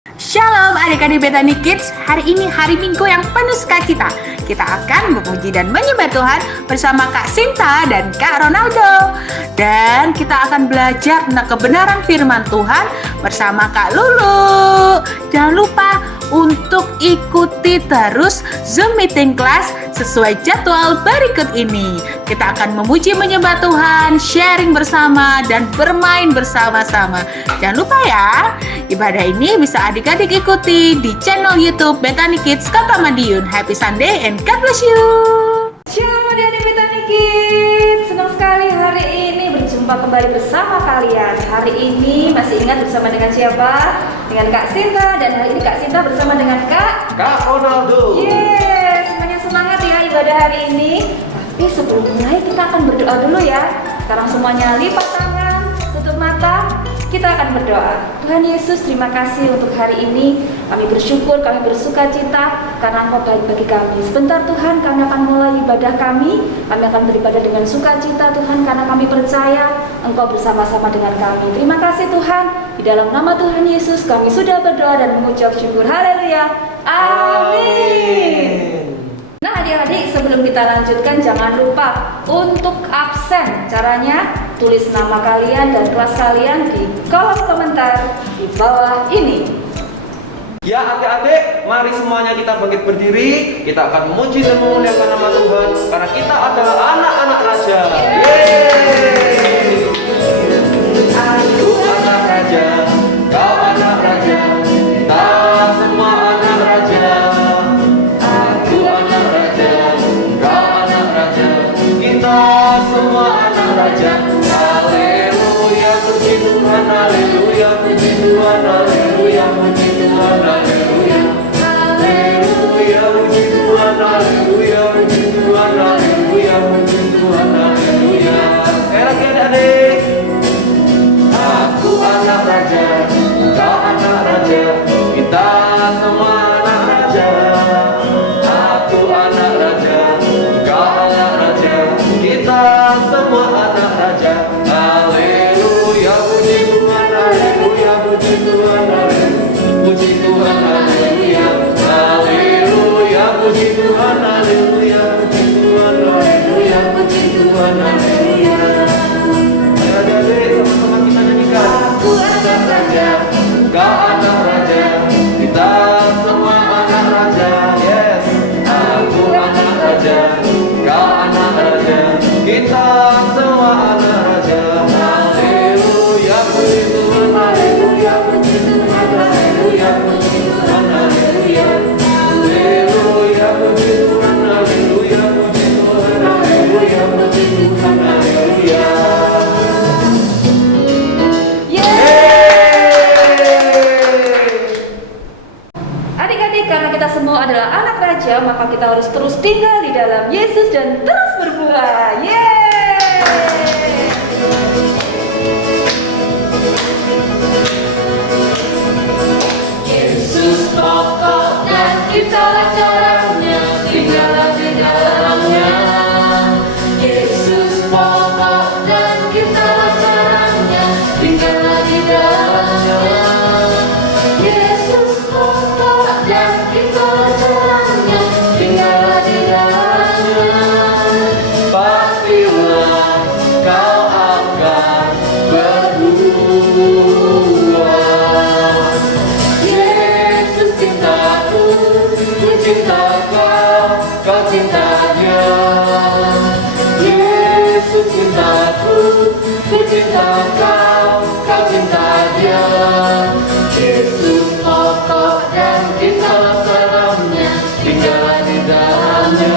Shalom adik-adik Bethany Kids, hari ini hari Minggu yang penuh sukacita. Kita akan memuji dan menyembah Tuhan bersama Kak Sinta dan Kak Ronaldo. Dan kita akan belajar tentang kebenaran firman Tuhan bersama Kak Lulu. Jangan lupa untuk ikuti terus Zoom meeting class sesuai jadwal berikut ini. Kita akan memuji menyembah Tuhan, sharing bersama, dan bermain bersama-sama. Jangan lupa ya, ibadah ini bisa adik-adik ikuti di channel YouTube Bethany Kids Kota Madiun. Happy Sunday and God bless you. Shalom adik-adik Bethany Kids, senang sekali hari ini berjumpa kembali bersama kalian. Hari ini masih ingat bersama dengan siapa? Dengan Kak Sinta, dan hari ini Kak Sinta bersama dengan Kak Ronaldo. Yes, semuanya semangat ya ibadah hari ini. Tapi sebelum mulai kita akan berdoa dulu ya. Sekarang semuanya lipat tangan, tutup mata. Kita akan berdoa. Tuhan Yesus, terima kasih untuk hari ini. Kami bersyukur, kami bersuka cita karena Engkau baik bagi kami. Sebentar Tuhan, kami akan mulai ibadah kami. Kami akan beribadah dengan sukacita Tuhan, karena kami percaya Engkau bersama-sama dengan kami. Terima kasih Tuhan. Di dalam nama Tuhan Yesus kami sudah berdoa dan mengucap syukur. Haleluya. Amin. Nah adik-adik, sebelum kita lanjutkan jangan lupa untuk absen. Caranya tulis nama kalian dan kelas kalian di kolom komentar di bawah ini. Ya adik-adik, mari semuanya kita bangkit berdiri. Kita akan memuji dan memuliakan nama Tuhan, karena kita adalah anak-anak raja. Yeay. Aku anak raja, kau anak raja, kita semua anak raja. Aku anak raja, kau anak raja, kita semua anak raja. Haleluya, puji Tuhan, haleluya, puji Tuhan, haleluya, puji Tuhan, haleluya. Haleluya, puji Tuhan, haleluya, puji Tuhan, haleluya, puji Tuhan, haleluya. Sekali lagi adik-adik. Aku anak raja, kau anak raja, kita semua anak raja. Aku anak raja, kau anak raja, kita semua anak raja. Haleluya, puji Tuhan, haleluya, puji Tuhan, haleluya, puji Tuhan, haleluya. Haleluya, puji Tuhan, haleluya, puji Tuhan, haleluya, puji Tuhan, haleluya. Adik-adik, sama-sama kita nyanyikan. Aku anak raja, kau anak raja, kita semua anak raja. Yes. Aku anak raja, kau anak raja, kita semua anak raja. Haleluya, puji Tuhan, haleluya, puji Tuhan, haleluya, puji Tuhan, haleluya. Haleluya, puji Tuhan, haleluya, puji Tuhan, haleluya, puji Tuhan, haleluya. Adik-adik, karena kita semua adalah anak raja, maka kita harus terus tinggal di dalam Yesus dan terus berbuah. Yeay! Yesus pokok dan kita caranya, tinggallah di dalamnya. Yesus pokok dan kita caranya, tinggallah di dalamnya. Yesus pokok dan kita caranya, tinggallah di dalamnya. Pastilah kau akan berbuah. Yesus cintaku, ku cinta kau, kau cinta Dia. Yesus cintaku, ku cinta kau, kau cinta Dia. Yesus pokok dan kita terangnya, tinggallah di dalamnya.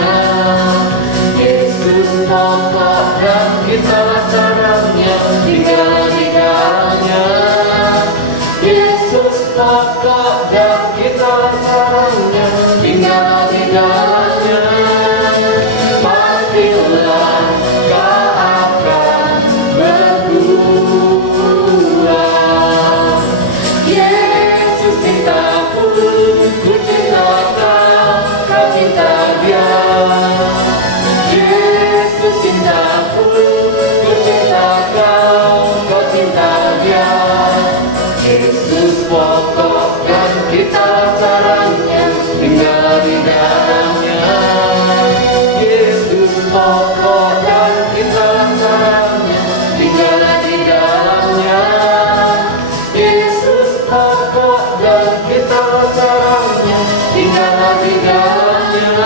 Yesus pokok dan kita terangnya, tinggallah di dalamnya. Yesus pokok dan kita terangnya, tinggallah di dalamnya. Pastilah kau akan berbuah. Yesus cintaku, ku cinta kau, kau cinta Dia. Yesus cintaku, ku cinta kau, kau cinta Dia. Yesus pokok dan dan kita caranya, tinggallah di dalamnya.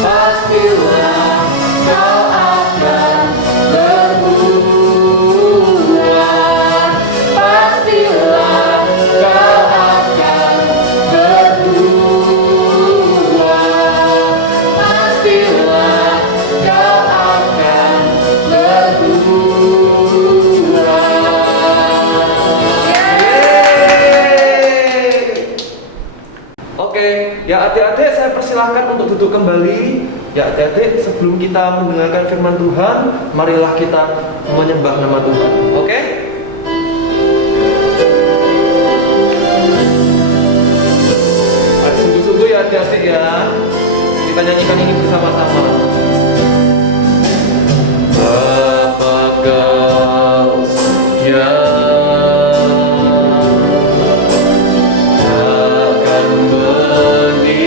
Pastilah kau akan berbuah. Pastilah kau akan berbuah. Pastilah kau akan berbuah. Oke, ya adik-adik saya persilahkan untuk duduk kembali. Ya adik-adik, sebelum kita mendengarkan firman Tuhan, marilah kita menyembah nama Tuhan. Oke? Sungguh-sungguh ya adik-adik ya. Kita nyanyikan ini bersama-sama. Bapa kau setia, takkan meninggalkan,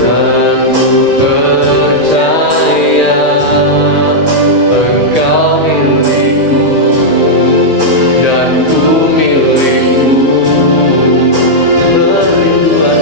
dan ku percaya Engkau milikku dan ku milikmu. Berlindungan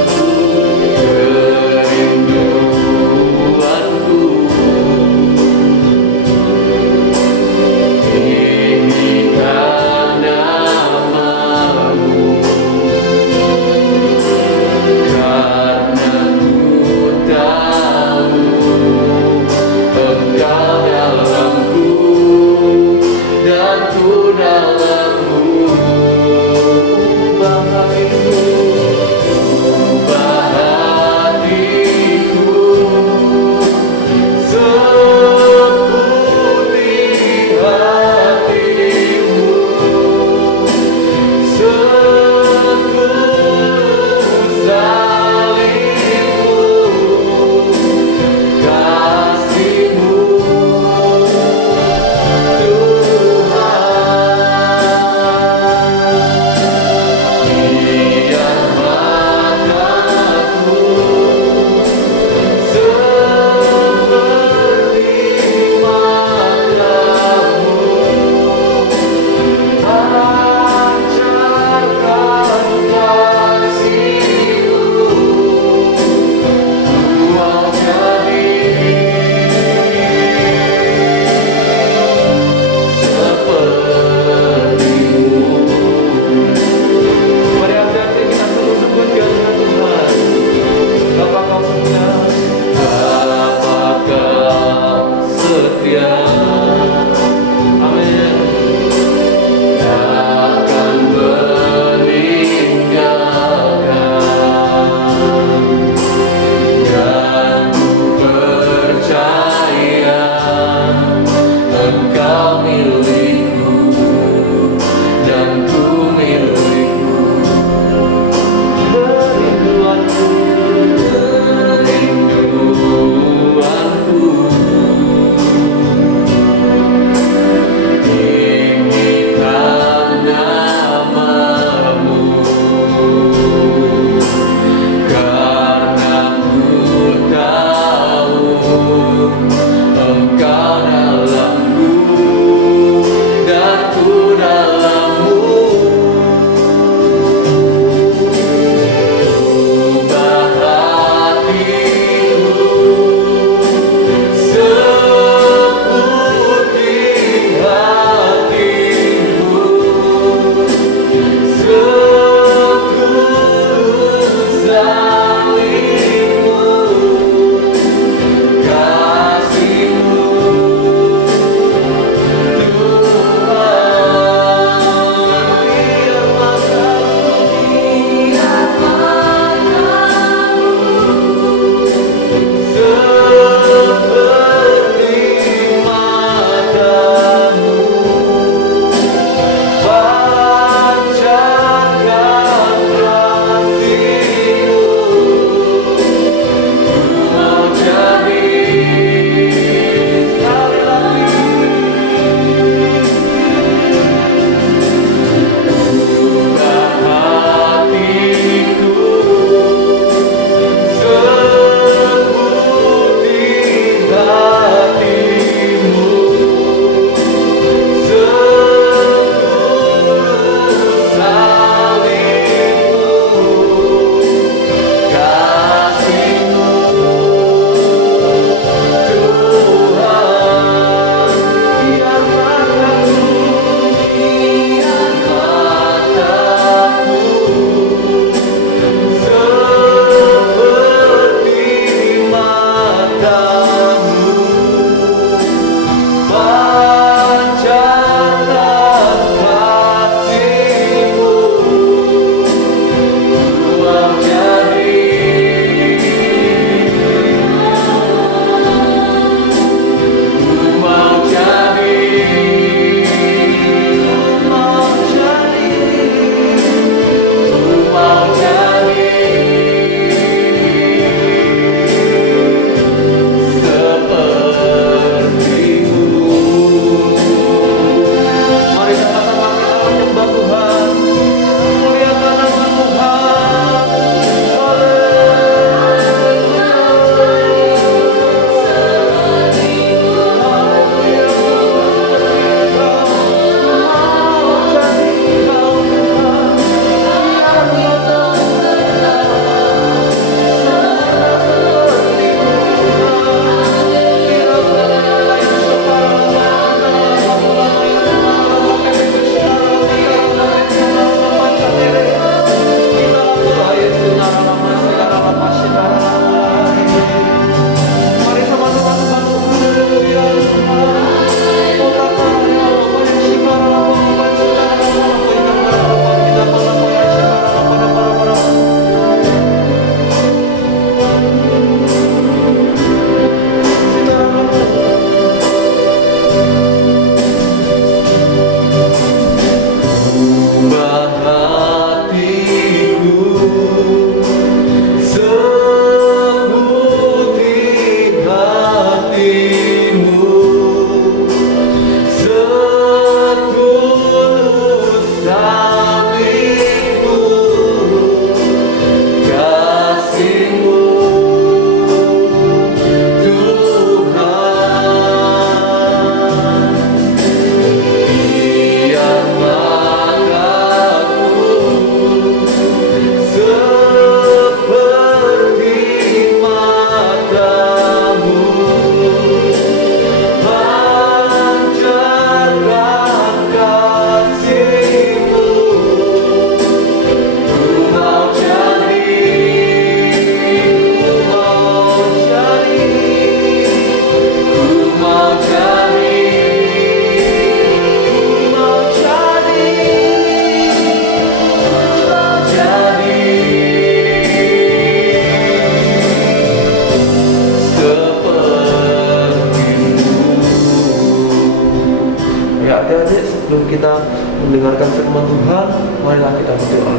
kita mendengarkan firman Tuhan. Marilah kita berdoa.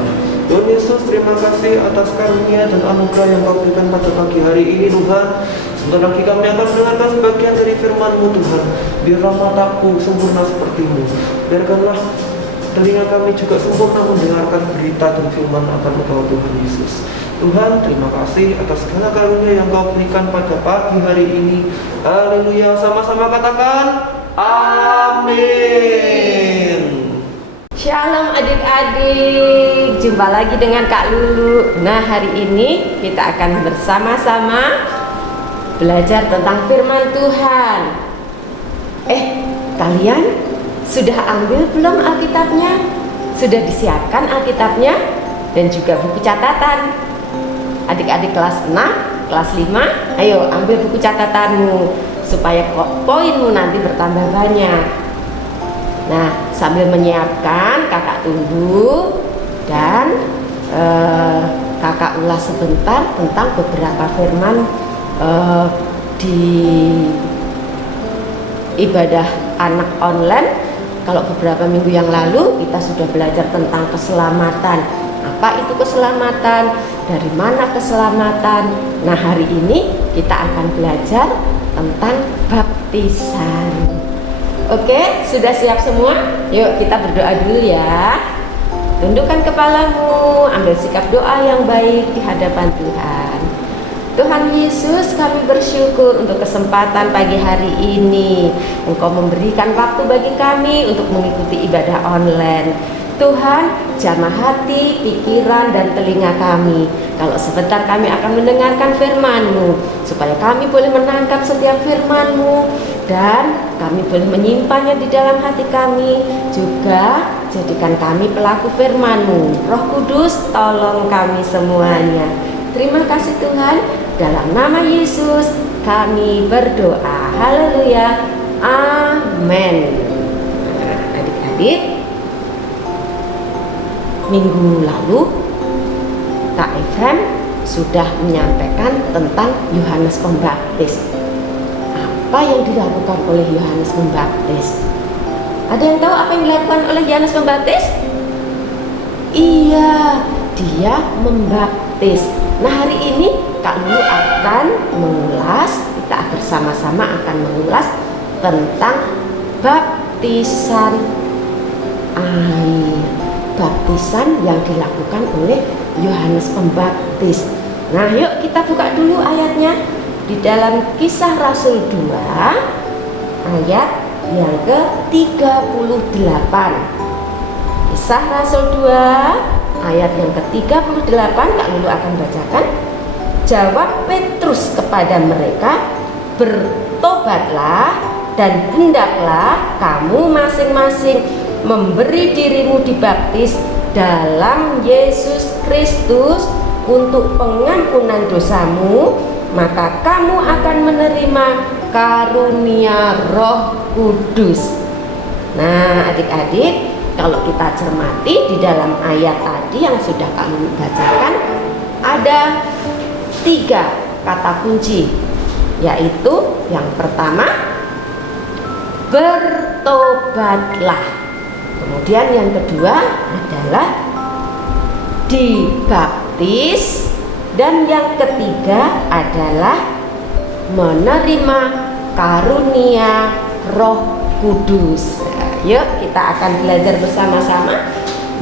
Tuhan Yesus, terima kasih atas karunia dan anugerah yang Kau berikan pada pagi hari ini Tuhan. Sebentar lagi kami akan mendengarkan sebagian dari firman-Mu Tuhan. Biarlah mataku sempurna seperti-Mu. Biarkanlah telinga kami juga sempurna mendengarkan berita dan firman akan Engkau Tuhan Yesus. Tuhan, terima kasih atas segala karunia yang Kau berikan pada pagi hari ini. Haleluya, sama-sama katakan amin. Shalom adik-adik, jumpa lagi dengan Kak Lulu. Nah, hari ini kita akan bersama-sama belajar tentang firman Tuhan. Kalian sudah ambil belum Alkitabnya? Sudah disiapkan Alkitabnya dan juga buku catatan? Adik-adik kelas 6, kelas 5, ayo ambil buku catatanmu supaya poinmu nanti bertambah banyak. Nah, sambil menyiapkan, kakak tunggu dan kakak ulas sebentar tentang beberapa firman di ibadah anak online. Kalau beberapa minggu yang lalu kita sudah belajar tentang keselamatan. Apa itu keselamatan? Dari mana keselamatan? Nah, hari ini kita akan belajar tentang baptisan. Oke, sudah siap semua? Yuk kita berdoa dulu ya. Tundukkan kepalamu, ambil sikap doa yang baik di hadapan Tuhan. Tuhan Yesus, kami bersyukur untuk kesempatan pagi hari ini. Engkau memberikan waktu bagi kami untuk mengikuti ibadah online. Tuhan, jamah hati, pikiran, dan telinga kami. Kalau sebentar kami akan mendengarkan firman-Mu, supaya kami boleh menangkap setiap firman-Mu, dan kami boleh menyimpannya di dalam hati kami. Juga jadikan kami pelaku firman-Mu. Roh Kudus, tolong kami semuanya. Terima kasih Tuhan. Dalam nama Yesus kami berdoa. Haleluya. Amin. Adik-adik, minggu lalu Kak Efrem sudah menyampaikan tentang Yohanes Pembaptis. Apa yang dilakukan oleh Yohanes Pembaptis? Ada yang tahu apa yang dilakukan oleh Yohanes Pembaptis? Iya, dia membaptis. Nah, hari ini Kak Lulu akan mengulas, kita bersama-sama akan mengulas tentang baptisan air. Baptisan yang dilakukan oleh Yohanes Pembaptis. Nah, yuk kita buka dulu ayatnya di dalam Kisah Rasul 2 ayat yang ke-38. Kisah Rasul 2 ayat yang ke-38, Kak Lulu akan bacakan. Jawab Petrus kepada mereka, bertobatlah dan hendaklah kamu masing-masing memberi dirimu dibaptis dalam Yesus Kristus untuk pengampunan dosamu, maka kamu akan menerima karunia Roh Kudus. Nah, adik-adik, kalau kita cermati di dalam ayat tadi yang sudah kami bacakan, ada 3 kata kunci, yaitu yang pertama, bertobatlah. Kemudian yang kedua adalah dibaptis, dan yang ketiga adalah menerima karunia Roh Kudus. Nah, yuk kita akan belajar bersama-sama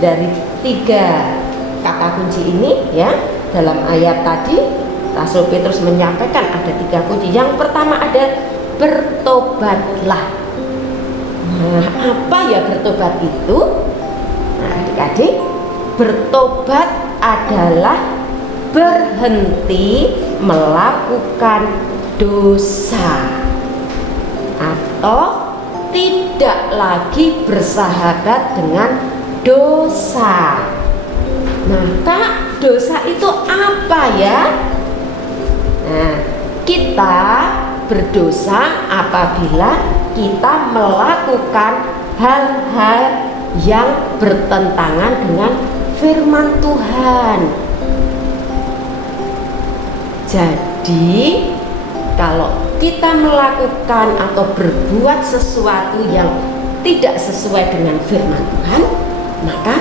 dari 3 kata kunci ini ya. Dalam ayat tadi Rasul Petrus menyampaikan ada 3 kunci. Yang pertama ada bertobatlah. Nah, apa ya bertobat itu? Nah, adik-adik, bertobat adalah berhenti melakukan dosa atau tidak lagi bersahabat dengan dosa. Nah, Kak, dosa itu apa ya? Nah, kita berdosa apabila kita melakukan hal-hal yang bertentangan dengan firman Tuhan. Jadi kalau kita melakukan atau berbuat sesuatu yang tidak sesuai dengan firman Tuhan, maka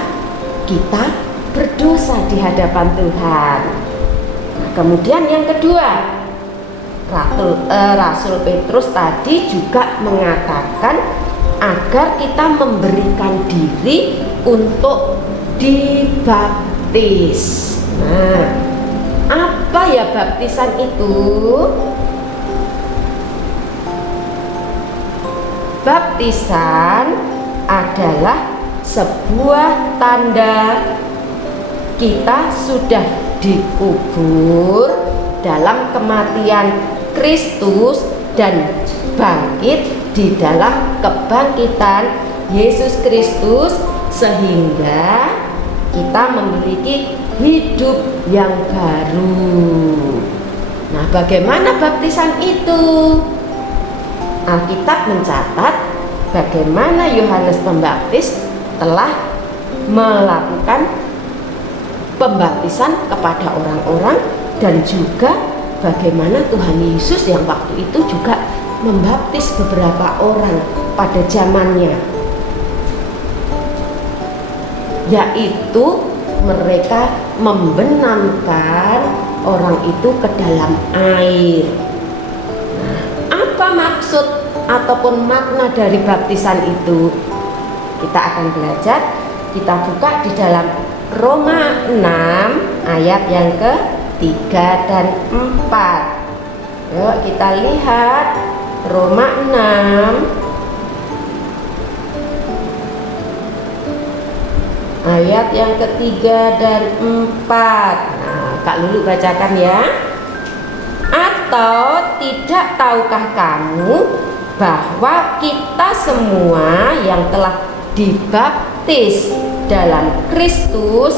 kita berdosa di hadapan Tuhan. Nah, kemudian yang kedua, Rasul Petrus tadi juga mengatakan agar kita memberikan diri untuk dibaptis. Nah, apa ya baptisan itu? Baptisan adalah sebuah tanda kita sudah dikubur dalam kematian Kristus dan bangkit di dalam kebangkitan Yesus Kristus, sehingga kita memiliki hidup yang baru. Nah, bagaimana baptisan itu? Alkitab mencatat bagaimana Yohanes Pembaptis telah melakukan pembaptisan kepada orang-orang, dan juga bagaimana Tuhan Yesus yang waktu itu juga membaptis beberapa orang pada zamannya, yaitu mereka membenamkan orang itu ke dalam air. Nah, apa maksud ataupun makna dari baptisan itu? Kita akan belajar. Kita buka di dalam Roma 6 ayat yang ke-3 dan 4. Yuk kita lihat Roma 6 ayat yang ke-3 dan 4. Nah, Kak Lulu bacakan ya. Atau tidak tahukah kamu bahwa kita semua yang telah dibaptis dalam Kristus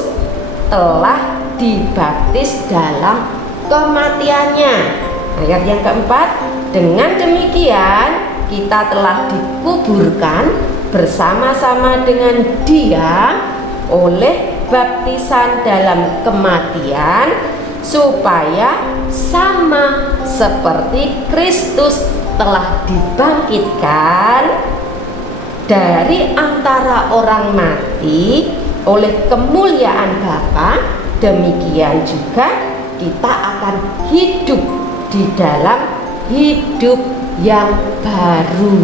telah dibaptis dalam kematiannya. Ayat yang keempat, dengan demikian kita telah dikuburkan bersama-sama dengan Dia oleh baptisan dalam kematian, supaya sama seperti Kristus telah dibangkitkan dari antara orang mati oleh kemuliaan Bapa, demikian juga kita akan hidup di dalam hidup yang baru.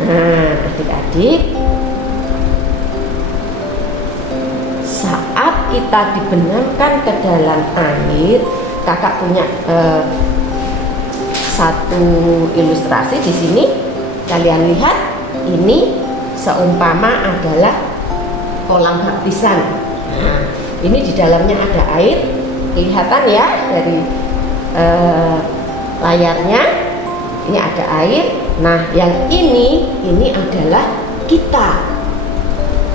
Nah, adik-adik, saat kita dibenamkan ke dalam air, kakak punya satu ilustrasi di sini. Kalian lihat, ini seumpama adalah kolam baptisan. Nah, ini di dalamnya ada air, kelihatan ya dari layarnya. Ini ada air. Nah, yang ini adalah kita,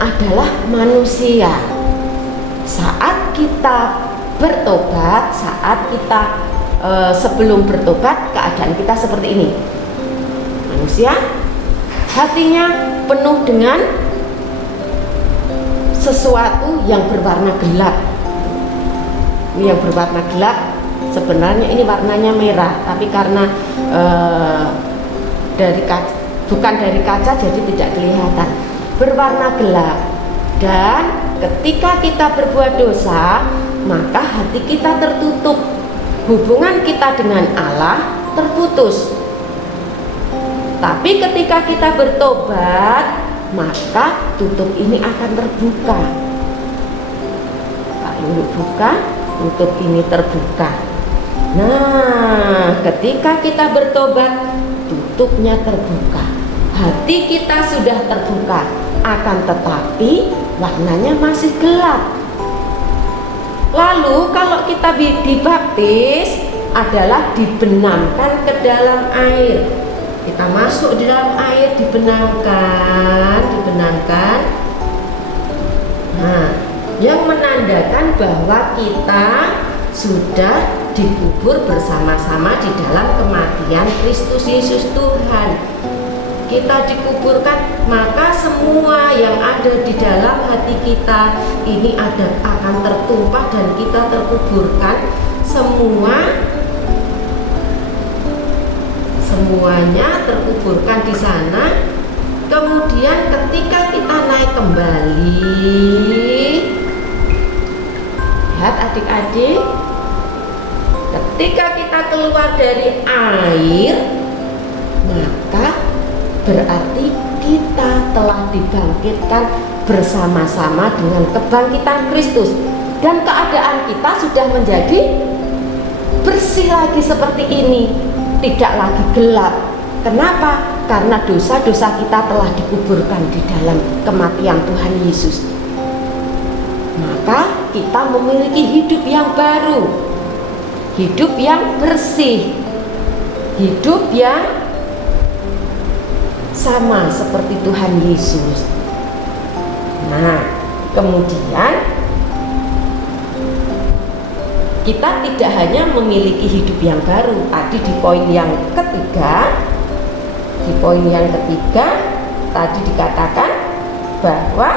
adalah manusia. Saat kita bertobat, saat kita sebelum bertobat, keadaan kita seperti ini. Manusia hatinya penuh dengan sesuatu yang berwarna gelap. Ini yang berwarna gelap, sebenarnya ini warnanya merah, tapi karena bukan dari kaca jadi tidak kelihatan, berwarna gelap. Dan ketika kita berbuat dosa, maka hati kita tertutup, hubungan kita dengan Allah terputus. Tapi ketika kita bertobat, maka tutup ini akan terbuka. Pak Lulu buka, tutup ini terbuka. Nah, ketika kita bertobat, tutupnya terbuka. Hati kita sudah terbuka, akan tetapi warnanya masih gelap. Lalu kalau kita dibaptis adalah dibenamkan ke dalam air. Kita masuk di dalam air, dibenamkan. Nah, yang menandakan bahwa kita sudah dikubur bersama-sama di dalam kematian Kristus Yesus Tuhan. Kita dikuburkan, maka semua yang ada di dalam hati kita ini akan tertumpah dan kita terkuburkan. Semuanya terkuburkan di sana, kemudian ketika kita naik kembali, lihat adik-adik, ketika kita keluar dari air, maka berarti kita telah dibangkitkan bersama-sama dengan kebangkitan Kristus, dan keadaan kita sudah menjadi bersih lagi seperti ini, tidak lagi gelap. Kenapa? Karena dosa-dosa kita telah dikuburkan di dalam kematian Tuhan Yesus. Maka kita memiliki hidup yang baru, hidup yang bersih, hidup yang sama seperti Tuhan Yesus. Nah, kemudian kita tidak hanya memiliki hidup yang baru. Tadi di poin yang ketiga, tadi dikatakan bahwa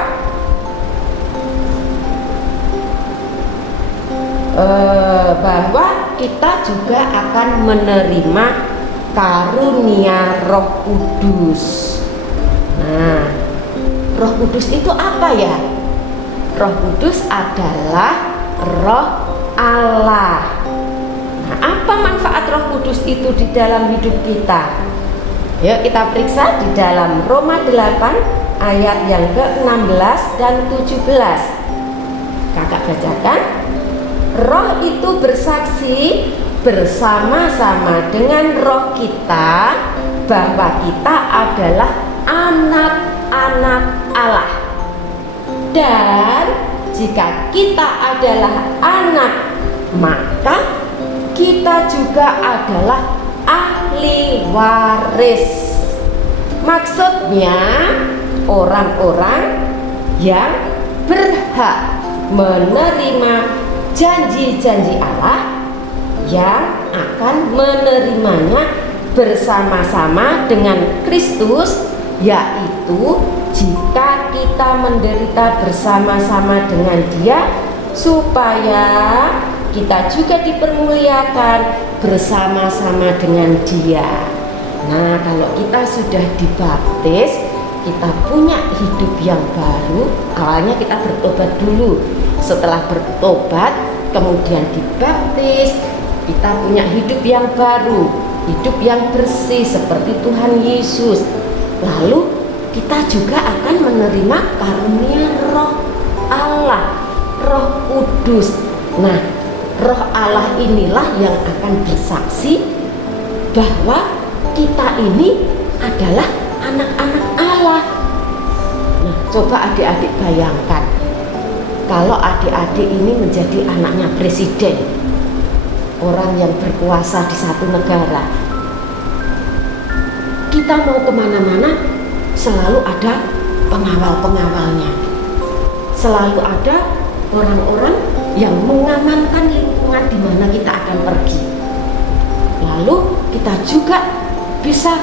kita juga akan menerima karunia Roh Kudus. Nah, Roh Kudus itu apa ya? Roh Kudus adalah Roh Allah. Nah, apa manfaat Roh Kudus itu di dalam hidup kita? Yuk kita periksa di dalam Roma 8 ayat yang ke-16 dan 17. Kakak bacakan. Roh itu bersaksi bersama-sama dengan roh kita bahwa kita adalah anak-anak Allah. Dan jika kita adalah anak, maka kita juga adalah ahli waris. Maksudnya orang-orang yang berhak menerima janji-janji Allah, yang akan menerimanya bersama-sama dengan Kristus, yaitu jika kita menderita bersama-sama dengan Dia, supaya kita juga dipermuliakan bersama-sama dengan Dia. Nah, kalau kita sudah dibaptis, kita punya hidup yang baru. Awalnya kita bertobat dulu. Setelah bertobat, kemudian dibaptis, kita punya hidup yang baru, hidup yang bersih seperti Tuhan Yesus. Lalu kita juga akan menerima karunia Roh Allah, Roh Kudus. Nah, Roh Allah inilah yang akan bersaksi bahwa kita ini adalah anak-anak Allah. Nah, coba adik-adik bayangkan, kalau adik-adik ini menjadi anaknya presiden, orang yang berkuasa di satu negara, kita mau kemana-mana selalu ada pengawal-pengawalnya, selalu ada orang-orang yang mengamankan lingkungan di mana kita akan pergi. Lalu kita juga bisa,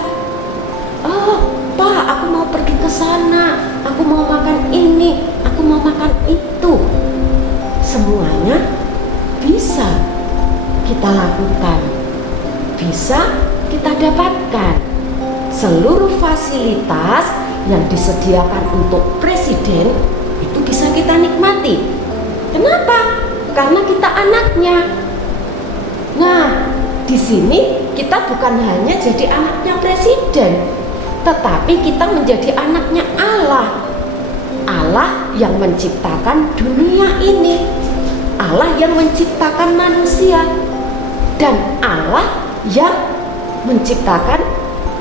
oh Pak, aku mau pergi ke sana, aku mau makan ini, aku mau makan itu. Semuanya bisa kita lakukan, bisa kita dapatkan. Seluruh fasilitas yang disediakan untuk presiden itu bisa kita nikmati. Kenapa? Karena kita anaknya. Nah, di sini kita bukan hanya jadi anaknya presiden, tetapi kita menjadi anaknya Allah. Allah yang menciptakan dunia ini, Allah yang menciptakan manusia, dan Allah yang menciptakan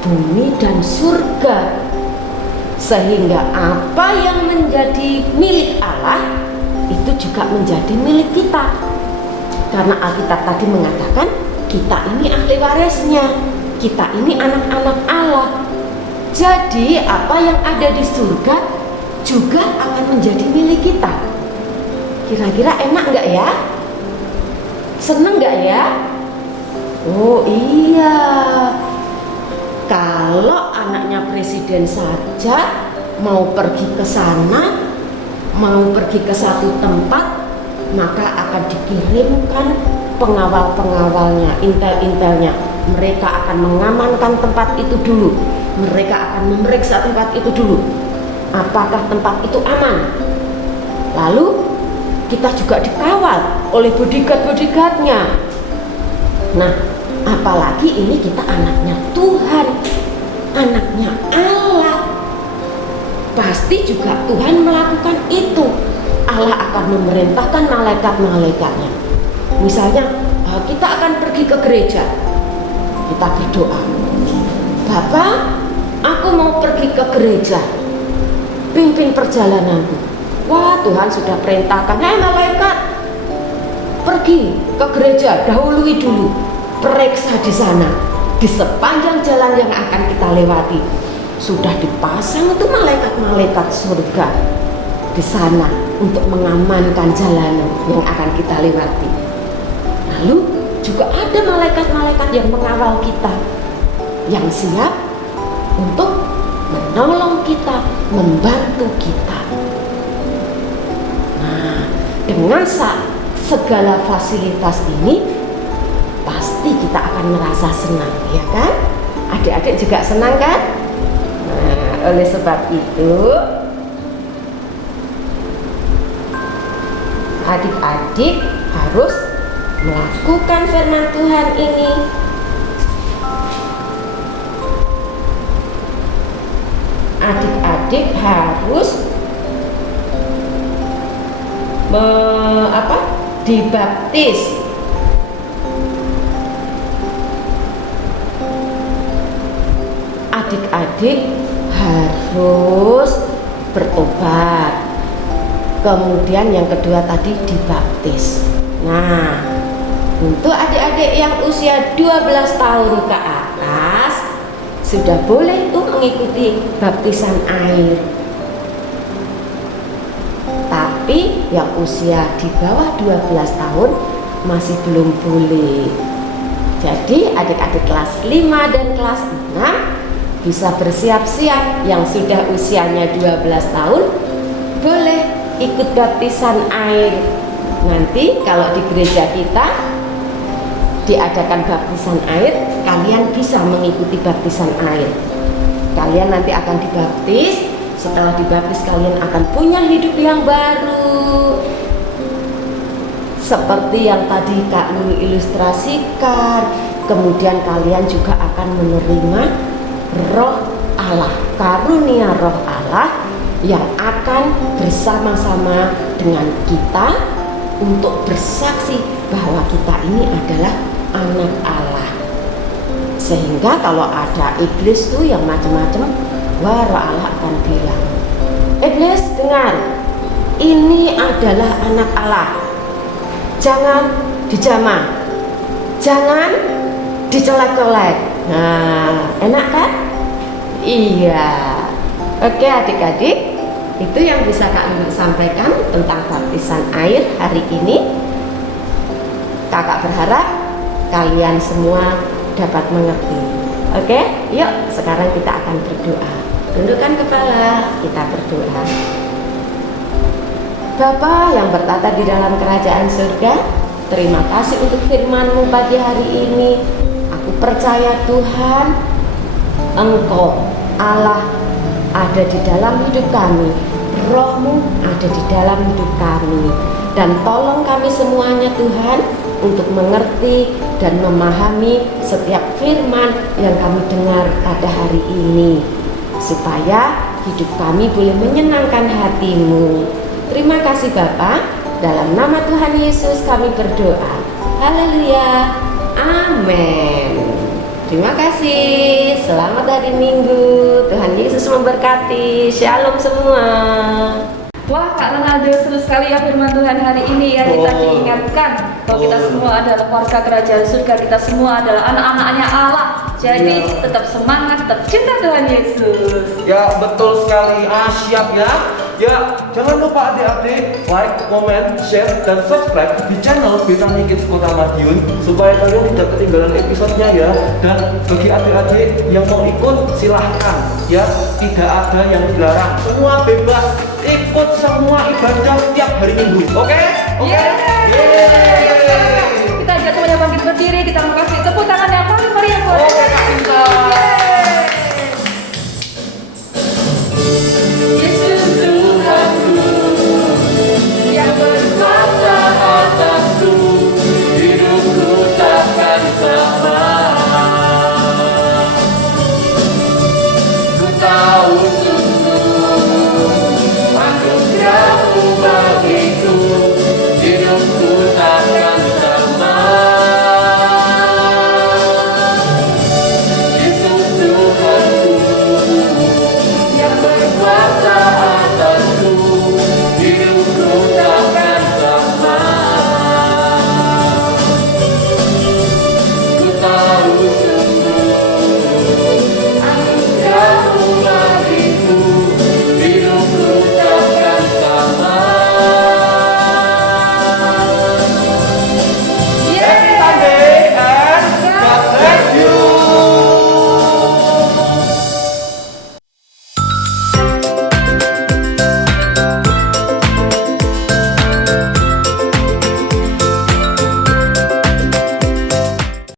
bumi dan surga. Sehingga apa yang menjadi milik Allah itu juga menjadi milik kita. Karena Alkitab tadi mengatakan kita ini ahli warisnya, kita ini anak-anak Allah. Jadi apa yang ada di surga juga akan menjadi milik kita. Kira-kira enak nggak ya? Seneng nggak ya? Oh iya, kalau anaknya presiden saja mau pergi ke sana, mau pergi ke satu tempat, maka akan dikirimkan pengawal-pengawalnya, intel-intelnya mereka akan mengamankan tempat itu dulu. Mereka akan memeriksa tempat itu dulu. Apakah tempat itu aman? Lalu kita juga dikawal oleh bodyguard-bodyguardnya. Nah, apalagi ini kita anaknya Tuhan, anaknya Allah. Pasti juga Tuhan melakukan itu. Allah akan memerintahkan malaikat-malaikatnya. Misalnya kita akan pergi ke gereja, kita berdoa, Bapak, aku mau pergi ke gereja, pimpin perjalananku. Wah, Tuhan sudah perintahkan, malaikat, pergi ke gereja, dahului dulu, periksa di sana, di sepanjang jalan yang akan kita lewati. Sudah dipasang itu malaikat-malaikat surga di sana untuk mengamankan jalanan yang akan kita lewati. Lalu juga ada malaikat-malaikat yang mengawal kita, yang siap untuk menolong kita, membantu kita. Nah, dengan segala fasilitas ini pasti kita akan merasa senang, ya kan? Adik-adik juga senang kan? Nah, oleh sebab itu adik-adik harus melakukan firman Tuhan ini. Adik-adik harus dibaptis. Adik-adik harus bertobat. Kemudian yang kedua tadi dibaptis. Nah, untuk adik-adik yang usia 12 tahun ke atas sudah boleh tuh mengikuti baptisan air. Tapi yang usia di bawah 12 tahun masih belum boleh. Jadi adik-adik kelas 5 dan kelas 6 bisa bersiap-siap. Yang sudah usianya 12 tahun boleh ikut baptisan air. Nanti kalau di gereja kita diadakan baptisan air, kalian bisa mengikuti baptisan air. Kalian nanti akan dibaptis. Setelah dibaptis kalian akan punya hidup yang baru, seperti yang tadi Kak Nuni ilustrasikan. Kemudian kalian juga akan menerima Roh Allah, karunia Roh Allah yang akan bersama-sama dengan kita untuk bersaksi bahwa kita ini adalah anak Allah. Sehingga kalau ada iblis tuh yang macam-macam, wah, Roh Allah akan bilang, iblis dengar, ini adalah anak Allah, jangan dijamah, jangan dicolek-colek. Nah, enak kan? Iya. Oke adik-adik, itu yang bisa Kak Nuni sampaikan tentang baptisan air hari ini. Kakak berharap kalian semua dapat mengerti. Oke, yuk sekarang kita akan berdoa. Tundukkan kepala, kita berdoa. Bapa yang bertata di dalam kerajaan surga, terima kasih untuk firman-Mu pagi hari ini. Aku percaya Tuhan, Engkau Allah ada di dalam hidup kami, Roh-Mu ada di dalam hidup kami. Dan tolong kami semuanya Tuhan untuk mengerti dan memahami setiap firman yang kami dengar pada hari ini, supaya hidup kami boleh menyenangkan hati-Mu. Terima kasih Bapa, dalam nama Tuhan Yesus kami berdoa. Haleluya, amin. Terima kasih, selamat hari Minggu, Tuhan Yesus memberkati. Shalom semua. Wah, Kak Ronaldo, seru sekali ya firman Tuhan hari ini ya. Kita diingatkan bahwa kita semua adalah warga kerajaan surga, kita semua adalah anak-anaknya Allah. Jadi tetap semangat, tetap cinta Tuhan Yesus. Ya betul sekali, siap ya. Ya jangan lupa adik-adik like, comment, share, dan subscribe di channel Betani Kids Kota Madiun supaya kalian tidak ketinggalan episodenya ya. Dan bagi adik-adik yang mau ikut silahkan ya, tidak ada yang dilarang, semua bebas ikut semua ibadah tiap hari Minggu. Oke? Kita ajak semuanya bangkit berdiri, kita mau kasih tepuk tangan yang paling meriah Boleh.